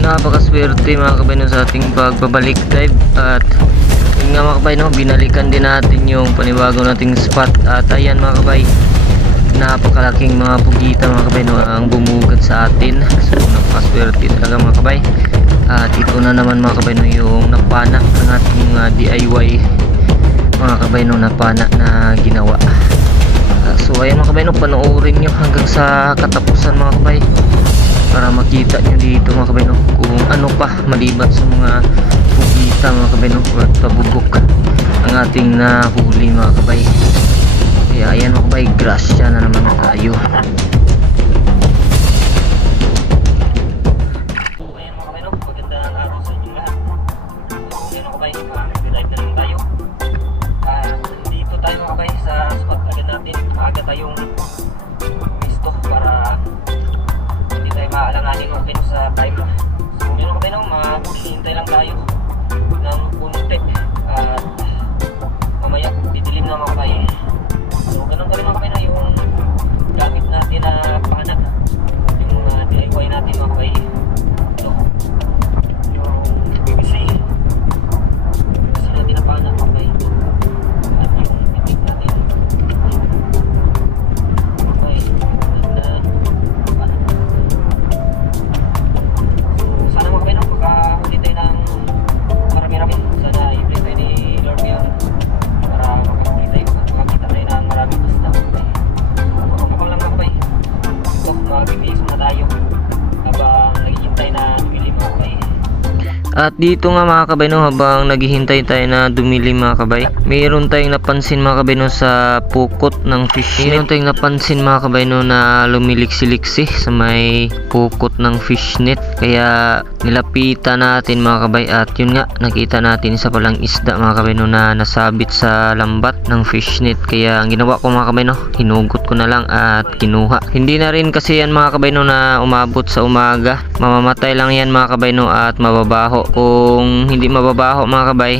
Napakaswerte mga kabay no, sa ating pagbabalik dive. At yun nga mga kabay no, binalikan din natin yung panibago nating spot. At ayan mga kabay, napakalaking mga pugita mga kabay no, ang bumugad sa atin. So napakaswerte talaga mga kabay. At ito na naman mga kabay no, yung napana ng ating DIY mga kabay no, napana na ginawa. So ayan mga kabay no, panoorin nyo hanggang sa katapusan mga kabay para makita nyo dito mga kabay no, kung ano pa maliban sa mga pugita mga kabay no, at pabugok ang ating nahuli mga kabay. Kaya ayan mga kabay, grasya na naman tayo. Ayan mga kabay no, magandang araw sa inyo lahat. Ayan mga kabay, nag-dive na rin tayo. Dito tayo mga kabay sa spot agad natin. Maaga tayong misto para hindi tayo maalanganin okay no, sa time. So yun mga kabay no, maghihintay lang tayo ng kunti at mamaya didilim na mga kabay. So ganun pa rin mga kabay no, yung gamit natin na pana, yung DIY natin mga kabay. Ito yung PVC natin na pana mga kabay. At yung pitik natin okay na pana. So sana mga kabay no, makahuli tayo ng marami-rami. Sana i-bless tayo ni Lord yan para makahuli tayo at makakita tayo ng maraming basta mga kabay. Mapang lang mga kabay. Ito, mag-ibis na tayo habang naghihintay na dumili mga kabay. At dito nga mga kabay no, habang naghihintay tayo na dumili mga kabay, mayroon tayong napansin mga kabay no, sa pukot ng fish net. Mayroon tayong napansin mga kabay no, na lumiliksi-liksi sa may pukot ng fish net. Kaya nilapitan natin mga kabay at yun nga, nakita natin isa palang isda mga kabay no, na nasabit sa lambat ng fish net. Kaya ang ginawa ko mga kabay no, hinugot ko na lang at kinuha. Hindi na rin kasi yan mga kabay no, na umabot sa umaga. Mamamatay lang yan mga kabay no, at mababaho. Kung hindi mababaho mga kabay,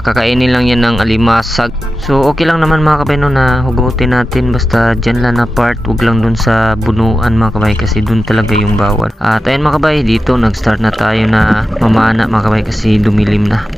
kakainin lang yan ng alimasag. So okay lang naman mga kabay no, na hugutin natin basta dyan lang na part, wag lang dun sa bunuan mga kabay kasi dun talaga yung bawal. At ayan mga kabay, dito nag-start na tayo na mamana mga kabay kasi dumilim na.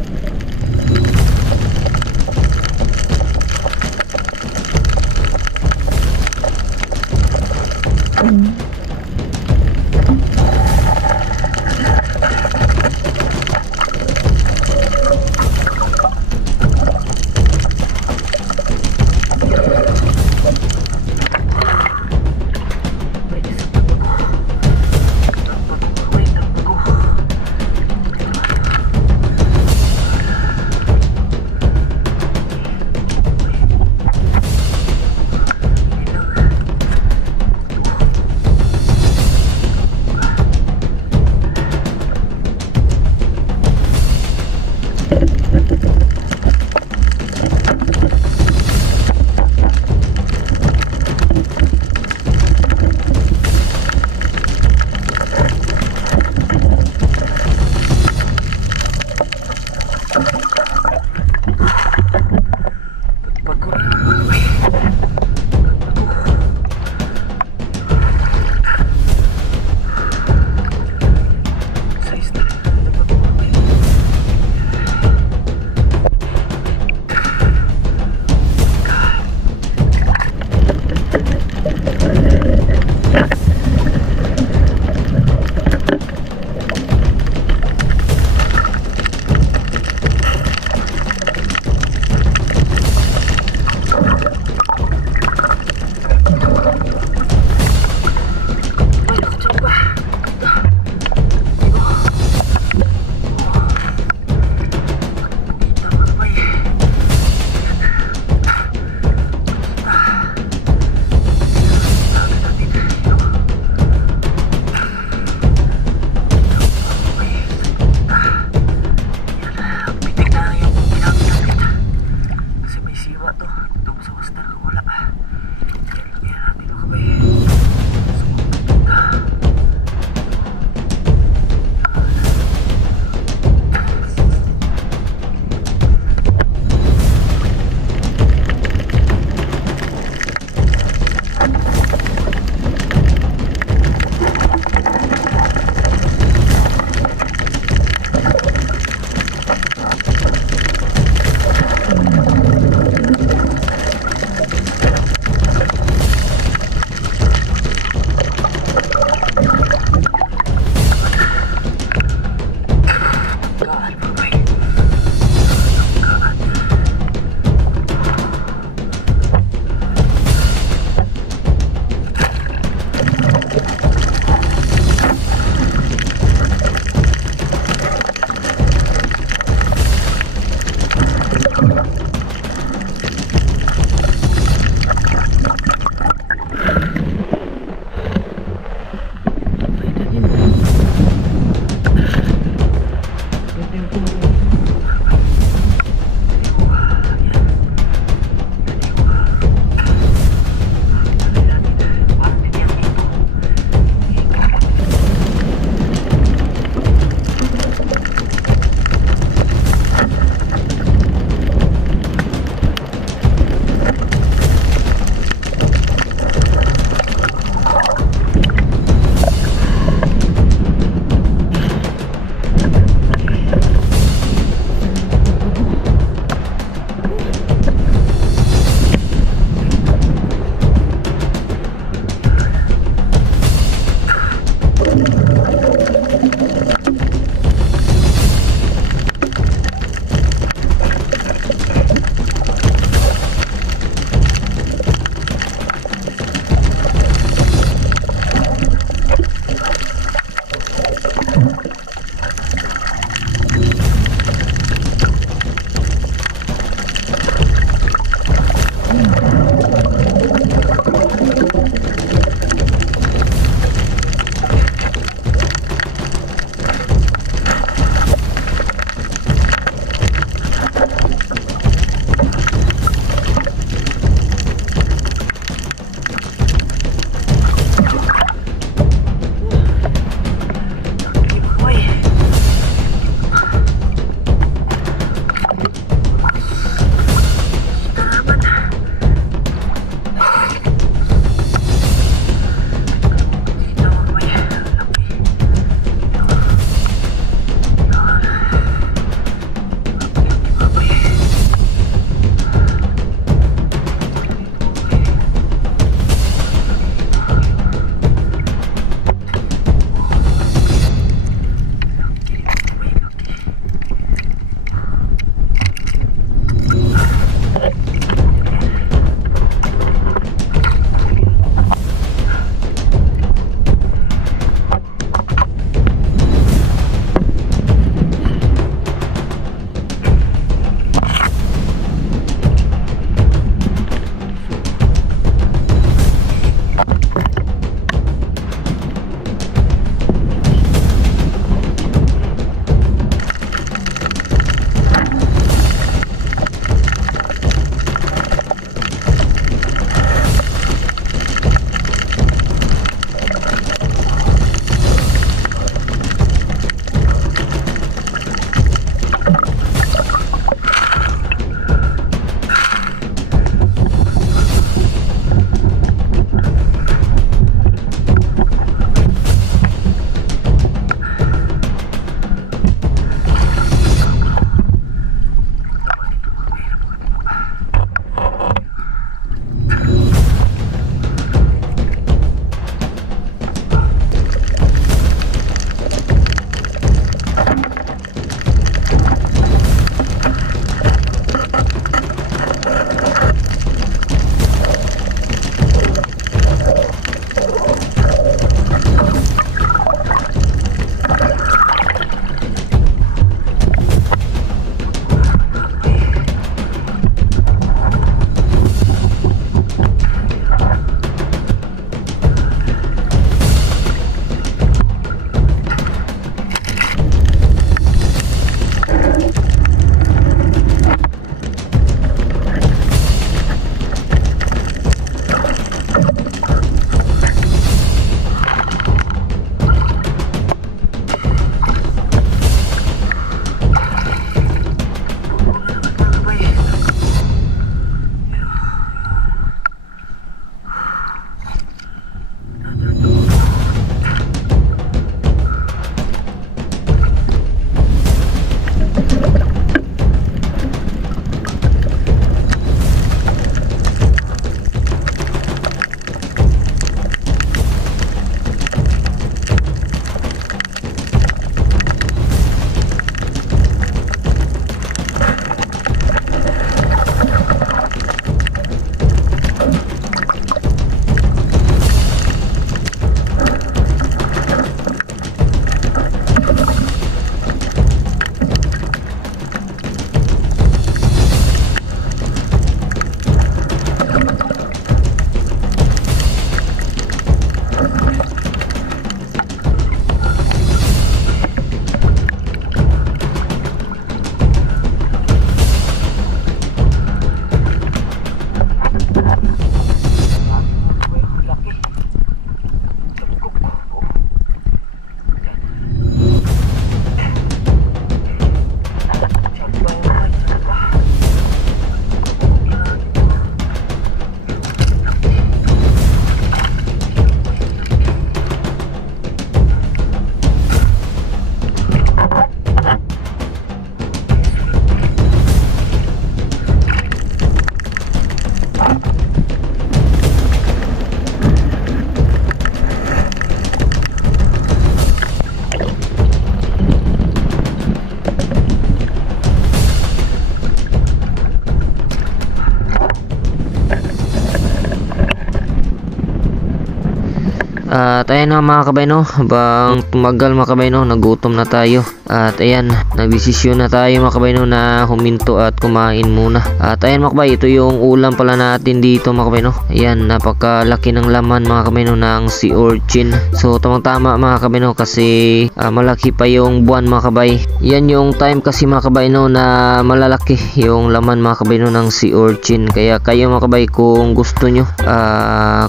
At ayan na mga kabay no, habang tumagal mga kabay no, nagutom na tayo. At ayan, nagdesisyon na tayo mga kabay no na huminto at kumain muna. At ayan mga kabay, ito yung ulam pala natin dito mga kabay no. Ayan, napakalaki ng laman mga kabay no ng sea urchin. So tamang tama mga kabay no, kasi malaki pa yung buwan mga kabay. Yan yung time kasi mga kabay no na malalaki yung laman mga kabay no ng sea urchin. Kaya kayo mga kabay, kung gusto nyo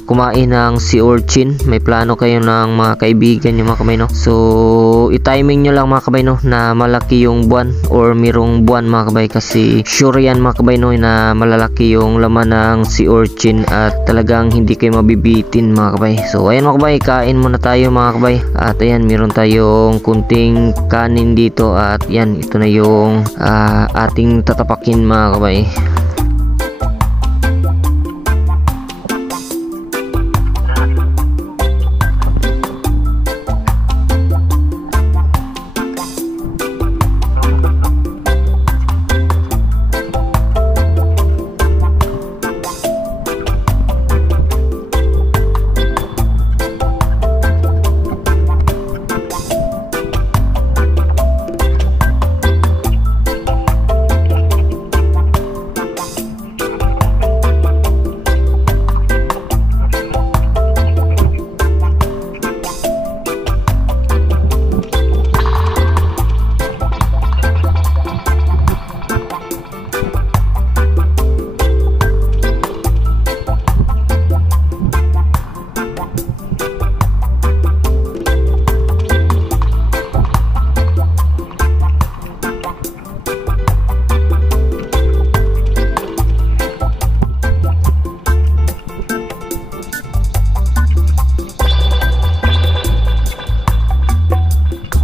kumain ng sea urchin, may plano kayo ng mga kaibigan nyo mga kabay no, so i-timing nyo lang mga kabay no na malaki yung buwan or mirong buwan mga kabay, kasi sure yan mga kabay no na malalaki yung laman ng sea urchin at talagang hindi kayo mabibitin mga kabay. So ayan mga kabay, kain muna tayo mga kabay. At ayan, meron tayong kunting kanin dito at yan, ito na yung ating tatapakin mga kabay.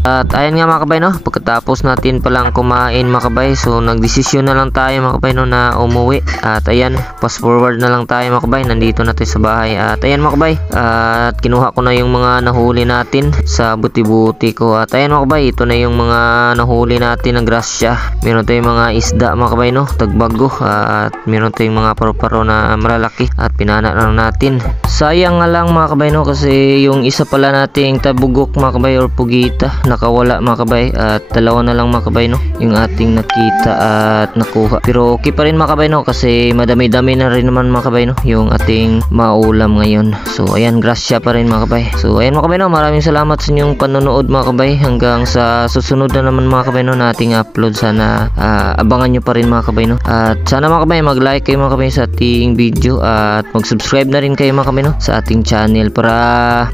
At ayan nga mga kabay no, pagkatapos natin palang kumain mga kabay, so nagdesisyon na lang tayo mga kabay no na umuwi. At ayan, fast forward na lang tayo mga kabay, nandito na tayo sa bahay. At ayan mga kabay, at kinuha ko na yung mga nahuli natin sa buti-buti ko. At ayan mga kabay, ito na yung mga nahuli natin na grasya. Meron tayong mga isda mga kabay no, tagbago. At meron tayong mga paru-paro na malalaki at pinana lang natin. Sayang nga lang mga kabay no, kasi yung isa pala nating tabugok mga kabay or pugita nakawala mga kabay, at dalawa na lang mga kabay no yung ating nakita at nakuha. Pero okay pa rin mga kabay no, kasi madami-dami na rin naman mga kabay no yung ating maulam ngayon. So ayan, grasya pa rin mga kabay. So ayan mga kabay no, maraming salamat sa inyong panonood mga kabay. Hanggang sa susunod na naman mga kabay no na ating upload. Sana abangan nyo pa rin mga kabay no. At sana mga kabay, mag-like kayo mga kabay sa ating video at mag-subscribe na rin kayo mga kabay no sa ating channel para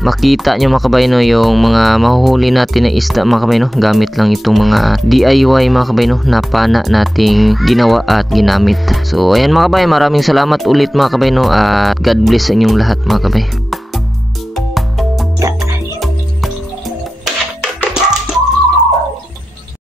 makita nyo mga kabay no yung mga mahuhuli natin na isda mga kabay no, gamit lang itong mga DIY mga kabay no na pana nating ginawa at ginamit. So ayan mga kabay, maraming salamat ulit mga kabay no, at God bless sa inyong lahat mga kabay.